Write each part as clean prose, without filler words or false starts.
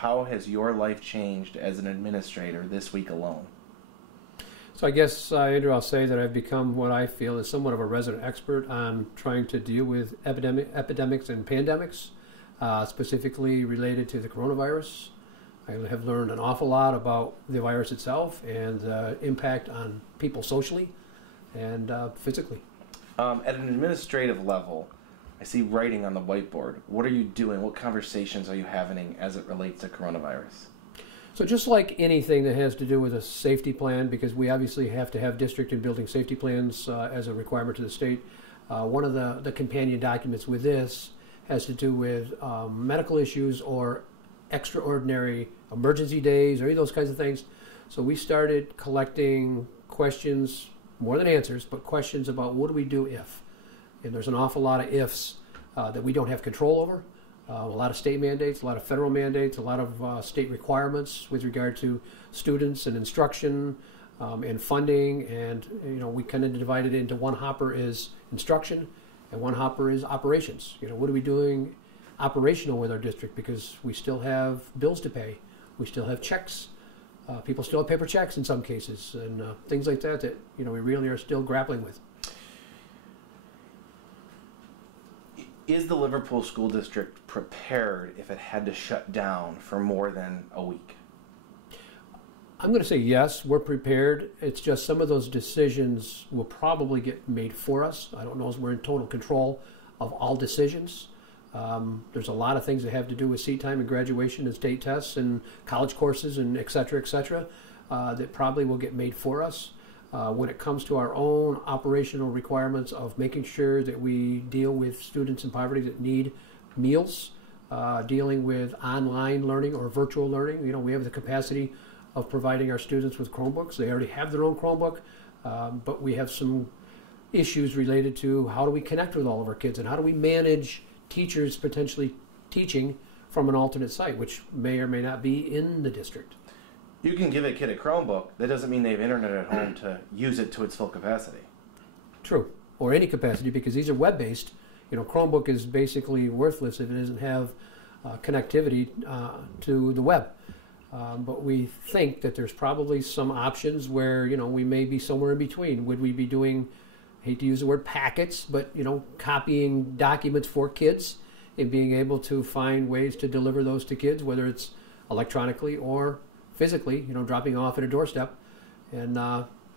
How has your life changed as an administrator this week alone? So I guess, Andrew, I'll say that I've become what I feel is somewhat of a resident expert on trying to deal with epidemics and pandemics, specifically related to the coronavirus. I have learned an awful lot about the virus itself and the impact on people socially and physically. At an administrative level, I see writing on the whiteboard. What are you doing? What conversations are you having as it relates to coronavirus? So just like anything that has to do with a safety plan, because we obviously have to have district and building safety plans as a requirement to the state, one of the companion documents with this has to do with medical issues or extraordinary emergency days or any of those kinds of things. So we started collecting questions, more than answers, but questions about what do we do if? And there's an awful lot of ifs that we don't have control over. A lot of state mandates, a lot of federal mandates, a lot of state requirements with regard to students and instruction and funding. And we kind of divided it into one hopper is instruction and one hopper is operations. What are we doing operational with our district, because we still have bills to pay, we still have checks, people still have paper checks in some cases, and things like that we really are still grappling with. Is the Liverpool School District prepared if it had to shut down for more than a week? I'm going to say yes, we're prepared. It's just some of those decisions will probably get made for us. I don't know if we're in total control of all decisions. There's a lot of things that have to do with seat time and graduation and state tests and college courses and et cetera, that probably will get made for us. When it comes to our own operational requirements of making sure that we deal with students in poverty that need meals, dealing with online learning or virtual learning, we have the capacity of providing our students with Chromebooks. They already have their own Chromebook, but we have some issues related to how do we connect with all of our kids and how do we manage teachers potentially teaching from an alternate site, which may or may not be in the district. You can give a kid a Chromebook. That doesn't mean they have internet at home to use it to its full capacity. True, or any capacity, because these are web-based. Chromebook is basically worthless if it doesn't have connectivity to the web. But we think that there's probably some options where we may be somewhere in between. Would we be doing, I hate to use the word packets, but copying documents for kids and being able to find ways to deliver those to kids, whether it's electronically or physically, dropping off at a doorstep, and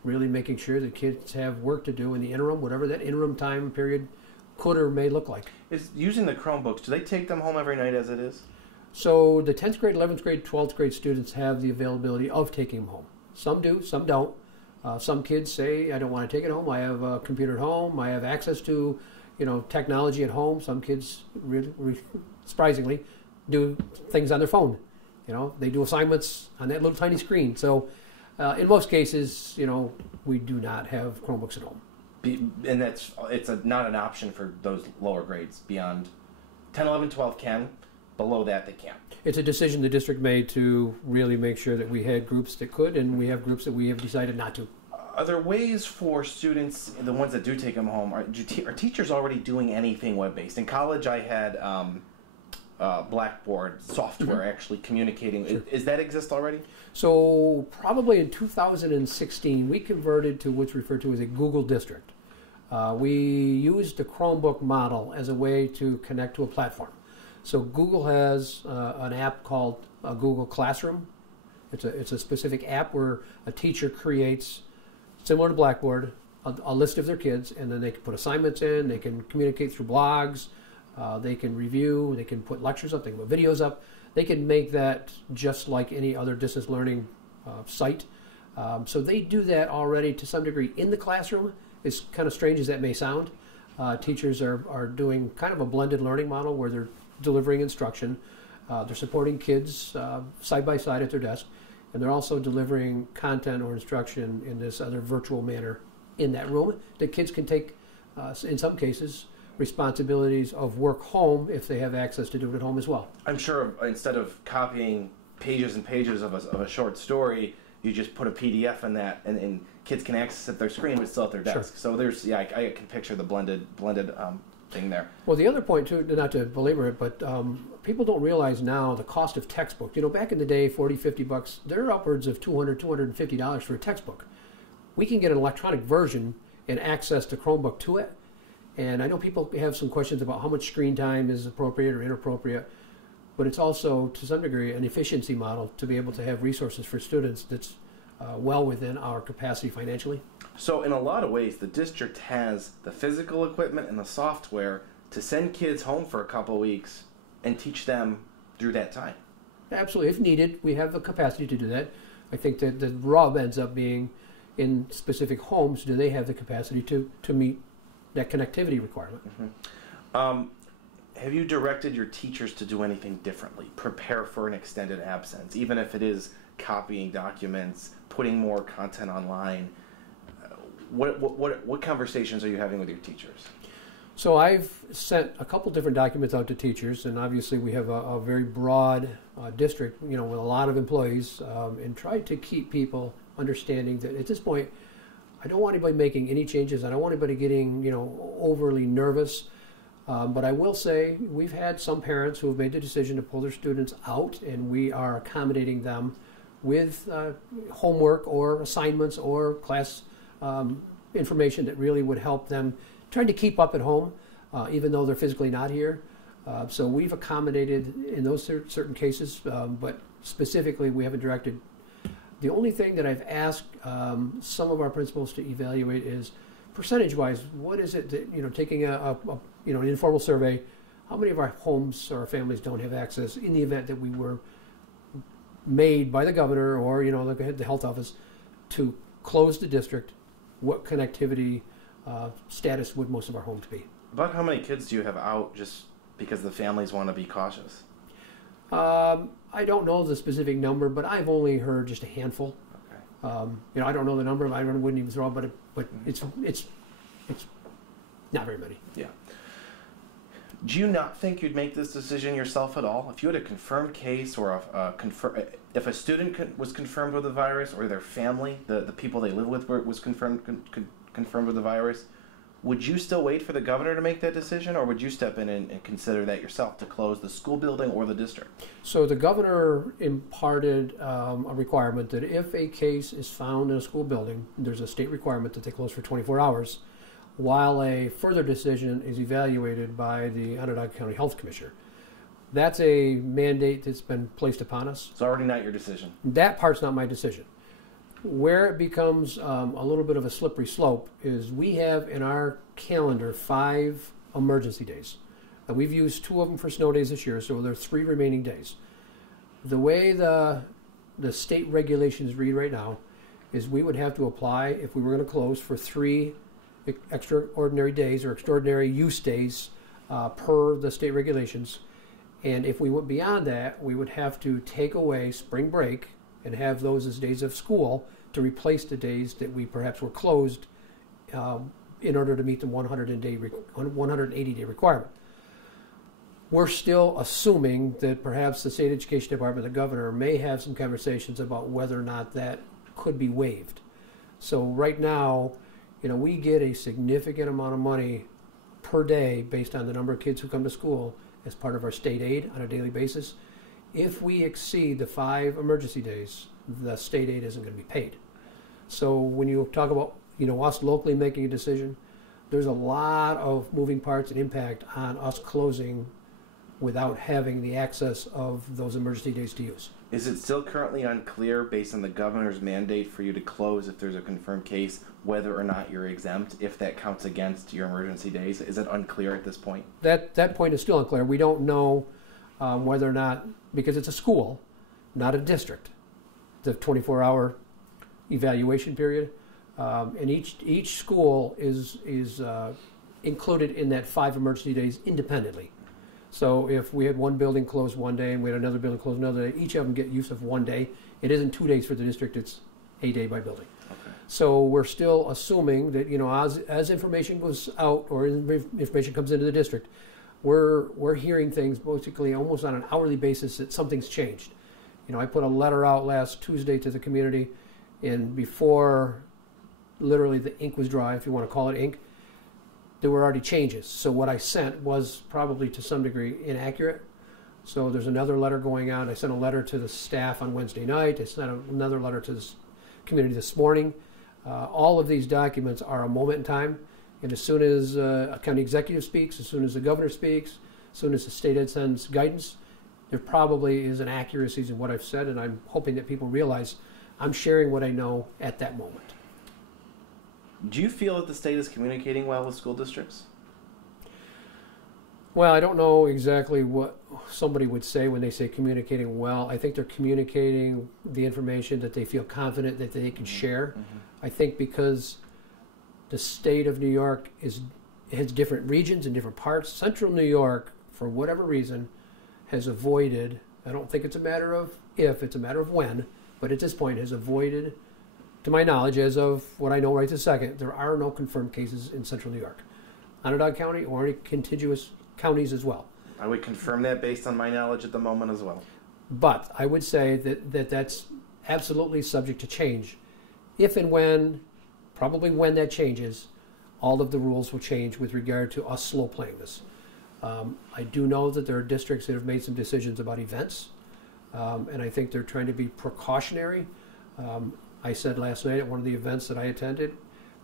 really making sure that kids have work to do in the interim, whatever that interim time period could or may look like. Is using the Chromebooks, do they take them home every night as it is? So the 10th grade, 11th grade, 12th grade students have the availability of taking them home. Some do, some don't. Some kids say, I don't want to take it home. I have a computer at home. I have access to, technology at home. Some kids, really surprisingly, do things on their phone. They do assignments on that little tiny screen. So in most cases, we do not have Chromebooks at home. And it's not an option for those lower grades. Beyond 10, 11, 12 can. Below that, they can't. It's a decision the district made to really make sure that we had groups that could, and we have groups that we have decided not to. Are there ways for students, the ones that do take them home, are teachers already doing anything web-based? In college, I had Blackboard software actually communicating. Sure. Does that exist already? So probably in 2016, we converted to what's referred to as a Google district. We used the Chromebook model as a way to connect to a platform. So Google has an app called Google Classroom. It's a specific app where a teacher creates, similar to Blackboard, a list of their kids, and then they can put assignments in, they can communicate through blogs, they can review, they can put lectures up, they can put videos up. They can make that just like any other distance learning site. So they do that already to some degree in the classroom. As kind of strange as that may sound, teachers are doing kind of a blended learning model where they're delivering instruction, they're supporting kids side by side at their desk, and they're also delivering content or instruction in this other virtual manner in that room that kids can take, in some cases, responsibilities of work home if they have access to do it at home as well. I'm sure instead of copying pages and pages of a short story, you just put a PDF in that, and kids can access it their screen but still at their desk. Sure. So there's, I can picture the blended thing there. Well, the other point too, not to belabor it, but people don't realize now the cost of textbooks. Back in the day, $40-50, they're upwards of $200-250 for a textbook. We can get an electronic version and access the Chromebook to it. And I know people have some questions about how much screen time is appropriate or inappropriate, but it's also, to some degree, an efficiency model to be able to have resources for students that's well within our capacity financially. So in a lot of ways, the district has the physical equipment and the software to send kids home for a couple of weeks and teach them through that time. Absolutely. If needed, we have the capacity to do that. I think that the rub ends up being in specific homes, do they have the capacity to meet that connectivity requirement? Mm-hmm. Have you directed your teachers to do anything differently? Prepare for an extended absence, even if it is copying documents, putting more content online. What conversations are you having with your teachers? So I've sent a couple different documents out to teachers, and obviously we have a very broad district, with a lot of employees, and tried to keep people understanding that at this point, I don't want anybody making any changes. I don't want anybody getting, overly nervous. But I will say we've had some parents who have made the decision to pull their students out, and we are accommodating them with homework or assignments or class information that really would help them trying to keep up at home, even though they're physically not here. So we've accommodated in those certain cases, but specifically we haven't directed. The only thing that I've asked some of our principals to evaluate is percentage-wise, what is it that, taking an informal survey, how many of our homes or our families don't have access in the event that we were made by the governor or, the health office to close the district, what connectivity status would most of our homes be? About how many kids do you have out just because the families want to be cautious? I don't know the specific number, but I've only heard just a handful. Okay. I don't know the number. I wouldn't even throw it, but it's not very many. Yeah. Do you not think you'd make this decision yourself at all? If you had a confirmed case or if a student was confirmed with the virus or their family, the people they live with was confirmed with the virus, would you still wait for the governor to make that decision, or would you step in and consider that yourself to close the school building or the district? So the governor imparted a requirement that if a case is found in a school building, there's a state requirement that they close for 24 hours, while a further decision is evaluated by the Onondaga County Health Commissioner. That's a mandate that's been placed upon us. It's already not your decision. That part's not my decision. Where it becomes a little bit of a slippery slope is we have in our calendar 5 emergency days. And we've used 2 of them for snow days this year, so there are 3 remaining days. The way the state regulations read right now is we would have to apply, if we were going to close, for 3 extraordinary days or extraordinary use days per the state regulations. And if we went beyond that, we would have to take away spring break and have those as days of school to replace the days that we perhaps were closed in order to meet the 180-day requirement. We're still assuming that perhaps the state education department, the governor, may have some conversations about whether or not that could be waived. So right now, we get a significant amount of money per day based on the number of kids who come to school as part of our state aid on a daily basis. If we exceed the 5 emergency days, the state aid isn't going to be paid. So when you talk about, us locally making a decision, there's a lot of moving parts and impact on us closing without having the access of those emergency days to use. Is it still currently unclear, based on the governor's mandate, for you to close if there's a confirmed case, whether or not you're exempt, if that counts against your emergency days? Is it unclear at this point? That point is still unclear. We don't know whether or not, because it's a school, not a district, the 24-hour evaluation period. And each school is included in that 5 emergency days independently. So if we had one building closed one day and we had another building closed another day, each of them get use of 1 day. It isn't 2 days for the district, it's a day by building. Okay. So we're still assuming that, as information goes out or information comes into the district, we're hearing things basically almost on an hourly basis that something's changed. I put a letter out last Tuesday to the community, and before literally the ink was dry, if you want to call it ink, there were already changes. So what I sent was probably to some degree inaccurate. So there's another letter going out. I sent a letter to the staff on Wednesday night. I sent another letter to the community this morning. All of these documents are a moment in time. And as soon as a county executive speaks, as soon as the governor speaks, as soon as the state ed sends guidance, there probably is an accuracy in what I've said, and I'm hoping that people realize I'm sharing what I know at that moment. Do you feel that the state is communicating well with school districts? Well, I don't know exactly what somebody would say when they say communicating well. I think they're communicating the information that they feel confident that they can share. I think because the state of New York has different regions and different parts. Central New York, for whatever reason, has avoided, I don't think it's a matter of if, it's a matter of when, but at this point has avoided, to my knowledge, as of what I know right this second, there are no confirmed cases in Central New York. Onondaga County or any contiguous counties as well. I would confirm that based on my knowledge at the moment as well. But I would say that that's absolutely subject to change. If and when, probably when that changes, all of the rules will change with regard to us slow playing this. I do know that there are districts that have made some decisions about events, and I think they're trying to be precautionary. I said last night at one of the events that I attended,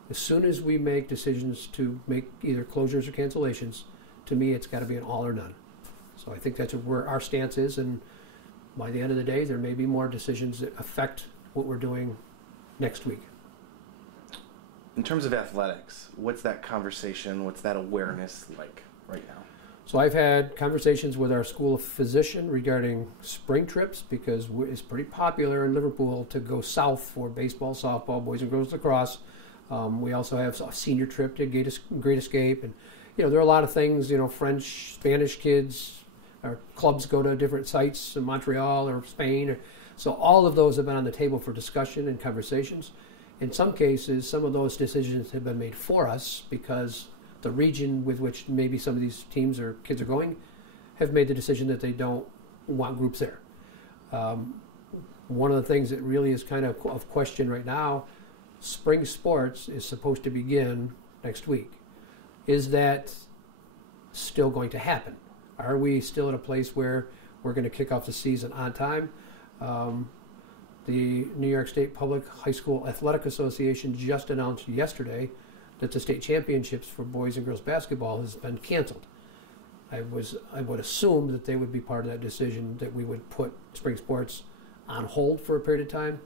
as soon as we make decisions to make either closures or cancellations, to me it's got to be an all or none. So I think that's where our stance is, and by the end of the day, there may be more decisions that affect what we're doing next week. In terms of athletics, what's that conversation, what's that awareness like right now? So I've had conversations with our school of physician regarding spring trips because it's pretty popular in Liverpool to go south for baseball, softball, boys and girls lacrosse. We also have a senior trip to Great Escape, and there are a lot of things. French, Spanish kids, our clubs go to different sites in Montreal or Spain. So all of those have been on the table for discussion and conversations. In some cases, some of those decisions have been made for us because the region with which maybe some of these teams or kids are going have made the decision that they don't want groups there. One of the things that really is kind of question right now, spring sports is supposed to begin next week. Is that still going to happen? Are we still at a place where we're going to kick off the season on time? The New York State Public High School Athletic Association just announced yesterday that the state championships for boys and girls basketball has been canceled. I would assume that they would be part of that decision, that we would put spring sports on hold for a period of time.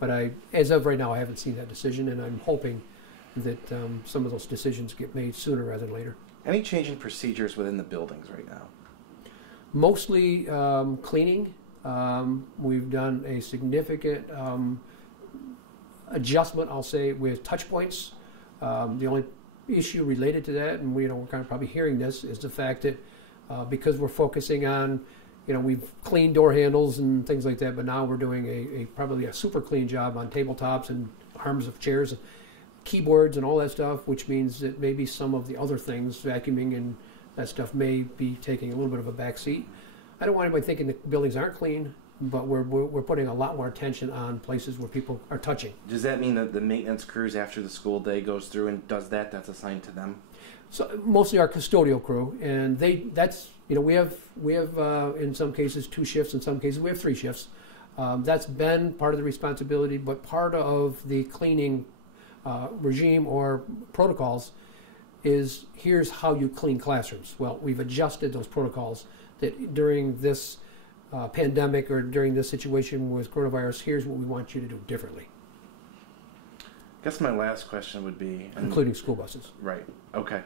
But as of right now, I haven't seen that decision, and I'm hoping that some of those decisions get made sooner rather than later. Any change in procedures within the buildings right now? Mostly cleaning. We've done a significant adjustment, I'll say, with touch points. The only issue related to that, and we're kind of probably hearing this, is the fact that because we're focusing on, we've cleaned door handles and things like that, but now we're doing probably a super clean job on tabletops and arms of chairs and keyboards and all that stuff, which means that maybe some of the other things, vacuuming and that stuff, may be taking a little bit of a back seat. I don't want anybody thinking the buildings aren't clean, but we're putting a lot more attention on places where people are touching. Does that mean that the maintenance crews after the school day goes through and does that? That's assigned to them? So mostly our custodial crew, and we have in some cases 2 shifts, in some cases we have 3 shifts. That's been part of the responsibility, but part of the cleaning regime or protocols is here's how you clean classrooms. Well, we've adjusted those protocols that during this pandemic or during this situation with coronavirus, here's what we want you to do differently. I guess my last question would be... Including school buses. Right. Okay.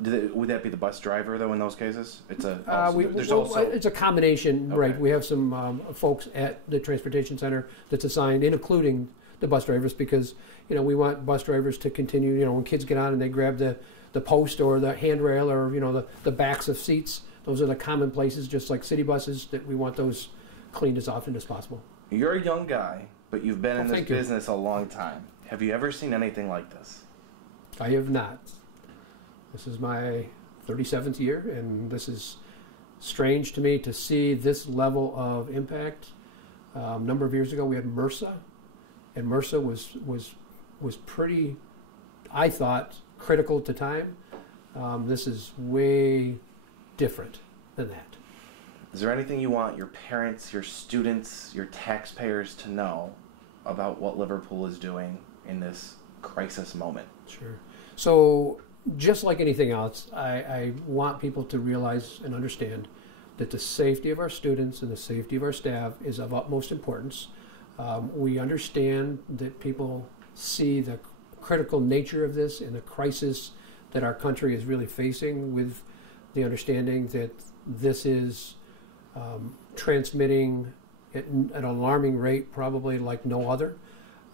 Would that be the bus driver, though, in those cases? It's a combination, okay. Right. We have some folks at the transportation center that's assigned, including the bus drivers, because we want bus drivers to continue, when kids get on and they grab the post or the handrail or, the backs of seats. Those are the common places, just like city buses, that we want those cleaned as often as possible. You're a young guy, but you've been in this business a long time. Have you ever seen anything like this? I have not. This is my 37th year, and this is strange to me to see this level of impact. A number of years ago, we had MRSA, and MRSA was pretty, I thought, critical at the time. This is way different than that. Is there anything you want your parents, your students, your taxpayers to know about what Liverpool is doing in this crisis moment? Sure. So, just like anything else, I want people to realize and understand that the safety of our students and the safety of our staff is of utmost importance. We understand that people see the critical nature of this and the crisis that our country is really facing, with the understanding that this is transmitting at an alarming rate, probably like no other.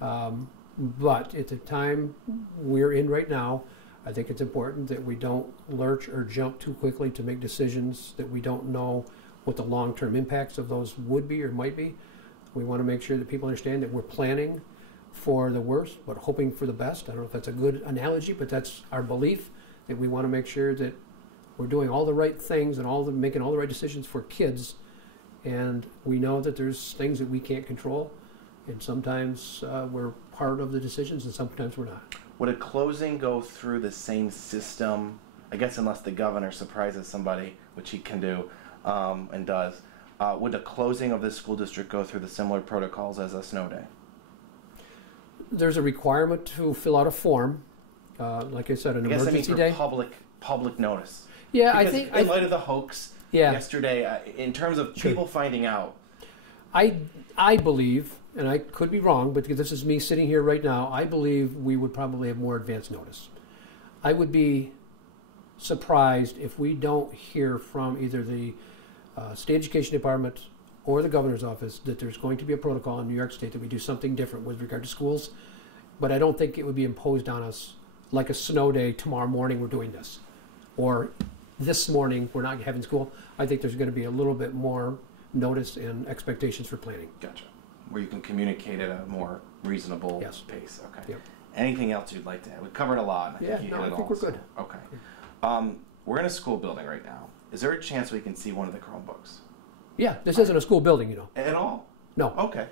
But at the time we're in right now, I think it's important that we don't lurch or jump too quickly to make decisions that we don't know what the long-term impacts of those would be or might be. We want to make sure that people understand that we're planning for the worst, but hoping for the best. I don't know if that's a good analogy, but that's our belief, that we want to make sure that we're doing all the right things and making all the right decisions for kids. And we know that there's things that we can't control, and sometimes we're part of the decisions and sometimes we're not. Would a closing go through the same system? I guess unless the governor surprises somebody, which he can do and does. Would the closing of this school district go through the similar protocols as a snow day? There's a requirement to fill out a form. Like I said, an emergency day. Public notice. Yeah, because in light of the hoax yesterday, in terms of people finding out. I believe, and I could be wrong, but this is me sitting here right now, I believe we would probably have more advance notice. I would be surprised if we don't hear from either the State Education Department or the Governor's Office that there's going to be a protocol in New York State that we do something different with regard to schools. But I don't think it would be imposed on us like a snow day, tomorrow morning we're doing this, or this morning we're not having school. I think there's going to be a little bit more notice and expectations for planning. Gotcha. Where you can communicate at a more reasonable pace. Okay. Yep. Anything else you'd like to add? We covered a lot. I think we're good. Okay. We're in a school building right now. Is there a chance we can see one of the Chromebooks? Yeah, this isn't a school building, At all? No. Okay.